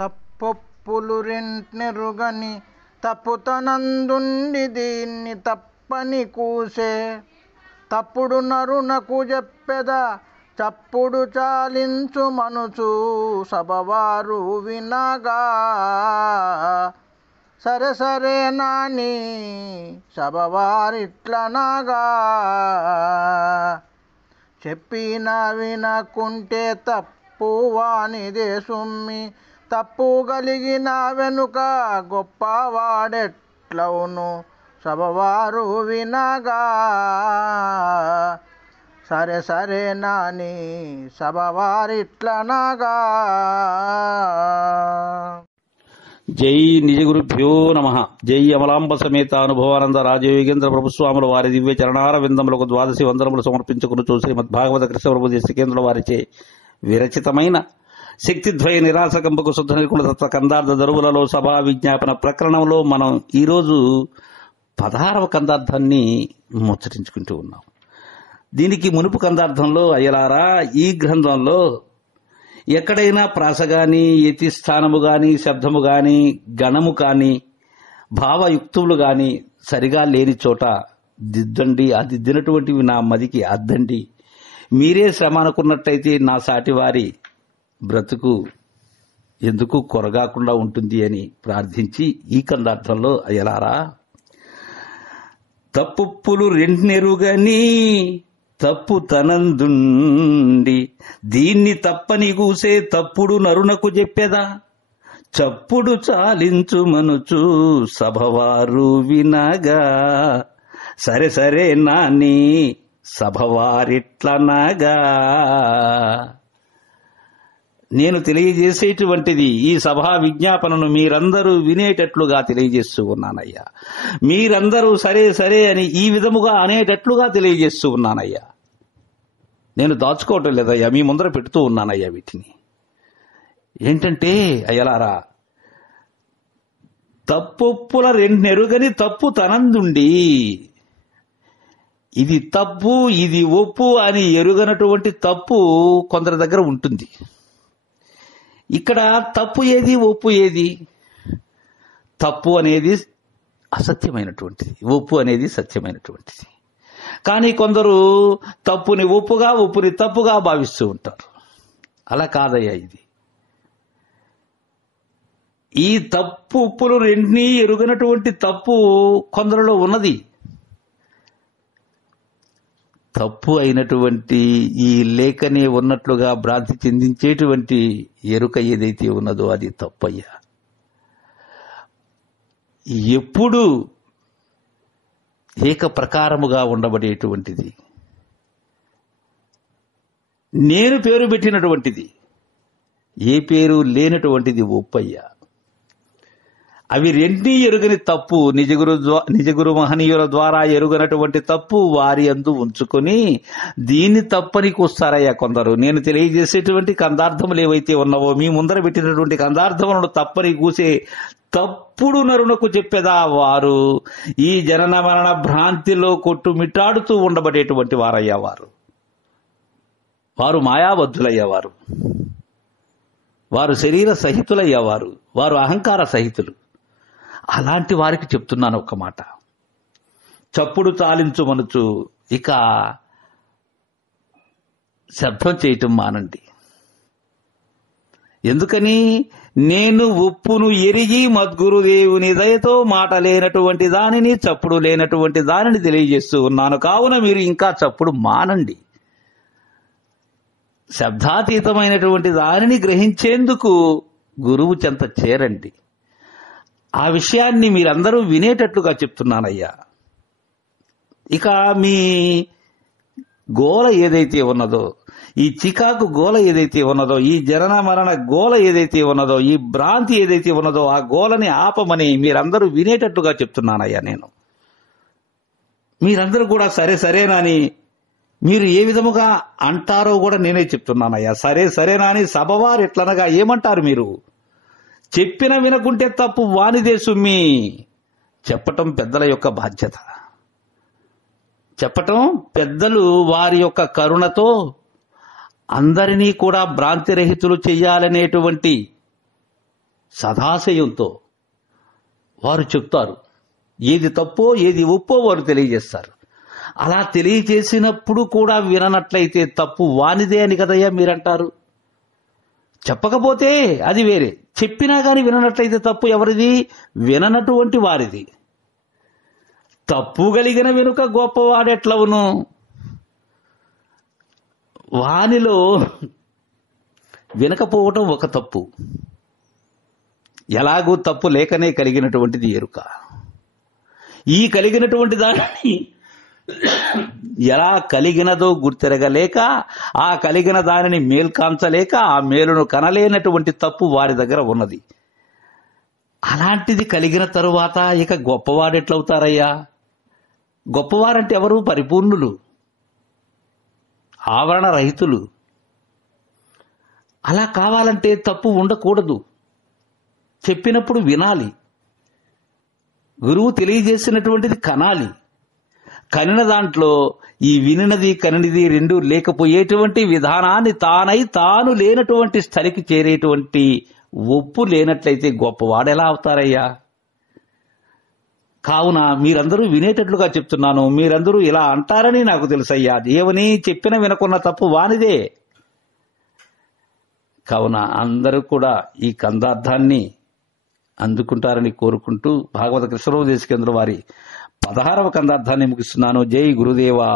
తప్పొప్పులు రెంట్నెరుగని తప్పుతనందుండి దీన్ని తప్పని కూసే తప్పుడు నరునకు చెప్పెద చప్పుడు చాలించు మనుచు సభవారు వినగా సరే సరే నాని సభవారిట్లనగా చెప్పిన వినకుంటే తప్పు వానిదే సుమ్మి తప్పు కలిగిన వెనుక గొప్పవాడెట్లవును సభవారు వినగా సరే సరే నాని సభవారిట్లనగా. జై నిజ గురుభ్యో నమః. జై అమలాంబ సమేత అనుభవానంద రాజయోగేంద్ర ప్రభుస్వాముల వారి దివ్య చరణార విందములకు ద్వాదశి వందనములు సమర్పించుకుని శ్రీమద్భాగవత కృష్ణప్రభు దేశికేంద్రుల వారిచే విరచితమైన శక్తిద్వయ నిరాసకంపకు శుద్ధ నిర్గుణ తత్వ కందార్థ దరువులలో సభా విజ్ఞాపన ప్రకరణంలో మనం ఈరోజు 16వ కందార్థాన్ని ముచ్చటించుకుంటూ ఉన్నాం. దీనికి మునుపు కందార్థంలో అయ్యలారా, ఈ గ్రంథంలో ఎక్కడైనా ప్రాస గాని యతిస్థానము గాని శబ్దము గాని గణము కాని భావయుక్తులు గాని సరిగా లేని చోట దిద్దండి, ఆ దిద్దినటువంటివి నా మదికి అద్దండి, మీరే శ్రమ అనుకున్నట్టయితే నా సాటివారి బ్రతుకు ఎందుకు కొరగాకుండా ఉంటుంది అని ప్రార్థించి ఈ కందార్థంలో అయ్యలారా, తప్పులు రెంట్నెరుగని తప్పు తనందుండి దీన్ని తప్పని కూసే తప్పుడు నరునకు చెప్పెదా చప్పుడు చాలించు మనుచు సభవారు వినగా సరే సరే నాని సభవారిట్లనగా. నేను తెలియజేసేటువంటిది ఈ సభా విజ్ఞాపనను మీరందరూ వినేటట్లుగా తెలియజేస్తూ ఉన్నానయ్యా. మీరందరూ సరే సరే అని ఈ విధముగా అనేటట్లుగా తెలియజేస్తూ ఉన్నానయ్యా. నేను దాచుకోవటం లేదయ్యా, మీ ముందర పెడుతూ ఉన్నానయ్యా. వీటిని ఏంటంటే అయ్యలారా, తప్పొప్పుల రెంట్నెరుగని తప్పు తనందుండి, ఇది తప్పు ఇది ఒప్పు అని ఎరుగనటువంటి తప్పు కొందరి దగ్గర ఉంటుంది. ఇక్కడ తప్పు ఏది ఒప్పు ఏది? తప్పు అనేది అసత్యమైనటువంటిది, ఒప్పు అనేది సత్యమైనటువంటిది. కానీ కొందరు తప్పుని ఒప్పుగా ఒప్పుని తప్పుగా భావిస్తూ ఉంటారు. అలా కాదయ్యా. ఇది ఈ తప్పు ఒప్పులు రెండినీ ఎరుగనటువంటి తప్పు కొందరిలో ఉన్నది. తప్పు అయినటువంటి ఈ లేఖనే ఉన్నట్లుగా భ్రాంతి చెందించేటువంటి ఎరుక ఏదైతే ఉన్నదో అది తప్పయ్యా. ఎప్పుడు ఏక ప్రకారముగా ఉండబడేటువంటిది, నేను పేరు పెట్టినటువంటిది, ఏ పేరు లేనటువంటిది ఒప్పయ్యా. అవి రెండీ ఎరుగని తప్పు, నిజగురు మహనీయుల ద్వారా ఎరుగనటువంటి తప్పు వారి యందు ఉంచుకొని దీన్ని తప్పని కూస్తారయ్యా కొందరు. నేను తెలియజేసేటువంటి కందార్థములు ఏవైతే ఉన్నావో, మీ ముందర పెట్టినటువంటి కందార్థములను తప్పని కూసే తప్పుడు నరునకు చెప్పేదా వారు ఈ జనన మరణ భ్రాంతిలో కొట్టుమిట్టాడుతూ ఉండబడేటువంటి వారయ్యా. వారు మాయాబద్ధులయ్యేవారు, వారు శరీర సహితులయ్యేవారు, వారు అహంకార సహితులు. అలాంటి వారికి చెప్తున్నాను ఒక్క మాట, చప్పుడు చాలించు మనుచు ఇక శబ్దం చేయటం మానండి. ఎందుకని? నేను ఒప్పును ఎరిగి మద్గురుదేవుని దయతో మాట లేనటువంటి దానిని, చప్పుడు లేనటువంటి దానిని తెలియజేస్తూ ఉన్నాను. కావున మీరు ఇంకా చప్పుడు మానండి, శబ్దాతీతమైనటువంటి దానిని గ్రహించేందుకు గురువు చెంత చేరండి. ఆ విషయాన్ని మీరందరూ వినేటట్లుగా చెప్తున్నానయ్యా. ఇక మీ గోల ఏదైతే ఉన్నదో, ఈ చికాకు గోల ఏదైతే ఉన్నదో, ఈ జనన మరణ గోల ఏదైతే ఉన్నదో, ఈ భ్రాంతి ఏదైతే ఉన్నదో, ఆ గోలని ఆపమని మీరందరూ వినేటట్లుగా చెప్తున్నానయ్యా. నేను మీరందరూ కూడా సరే సరేనని మీరు ఏ విధముగా అంటారో కూడా నేనే చెప్తున్నానయ్యా. సరే సరేనాని సభవారు ఎట్లనగా ఏమంటారు? మీరు చెప్పిన వినకుంటే తప్పు వానిదే సుమ్మి. చెప్పటం పెద్దల యొక్క బాధ్యత. చెప్పటం పెద్దలు వారి యొక్క కరుణతో అందరినీ కూడా భ్రాంతిరహితులు చెయ్యాలనేటువంటి సదాశయంతో వారు చెప్తారు. ఏది తప్పో ఏది ఒప్పో వారు తెలియజేస్తారు. అలా తెలియజేసినప్పుడు కూడా విననట్లయితే తప్పు వానిదే అని కదయ్యా మీరంటారు. చెప్పకపోతే అది వేరే, చెప్పినా గాని విననట్లయితే తప్పు ఎవరిది? విననటువంటి వారిది. తప్పు కలిగిన వెనుక గొప్పవాడెట్లవును? వానిలో వినకపోవటం ఒక తప్పు. ఎలాగూ తప్పు లేకనే కలిగినటువంటిది ఎరుక. ఈ కలిగినటువంటి దానిని ఎలా కలిగినదో గుర్తెరగలేక, ఆ కలిగిన దానిని మేల్కాంచలేక, ఆ మేలును కనలేనటువంటి తప్పు వారి దగ్గర ఉన్నది. అలాంటిది కలిగిన తరువాత ఇక గొప్పవాడెట్లవుతారయ్యా? గొప్పవారంటే ఎవరు? పరిపూర్ణులు, ఆవరణ రహితులు. అలా కావాలంటే తప్పు ఉండకూడదు. చెప్పినప్పుడు వినాలి. గురువు తెలియజేసినటువంటిది కనాలి. కనిన దాంట్లో ఈ వినినది కనినది రెండు లేకపోయేటువంటి విధానాన్ని తానై తాను లేనటువంటి స్థలికి చేరేటువంటి ఒప్పు లేనట్లయితే గొప్పవాడెలా అవుతారయ్యా? కావున మీరందరూ వినేటట్లుగా చెప్తున్నాను. మీరందరూ ఇలా అంటారని నాకు తెలుసయ్యా. ఏమని చెప్పిన వినకున్న తప్పు వానిదే. కావున అందరూ కూడా ఈ కందార్థాన్ని అందుకుంటారని కోరుకుంటూ భాగవత కృష్ణరావు దేశికేంద్ర వారి 16వ కందార్థాన్ని ముగిస్తున్నాను. జై గురుదేవా.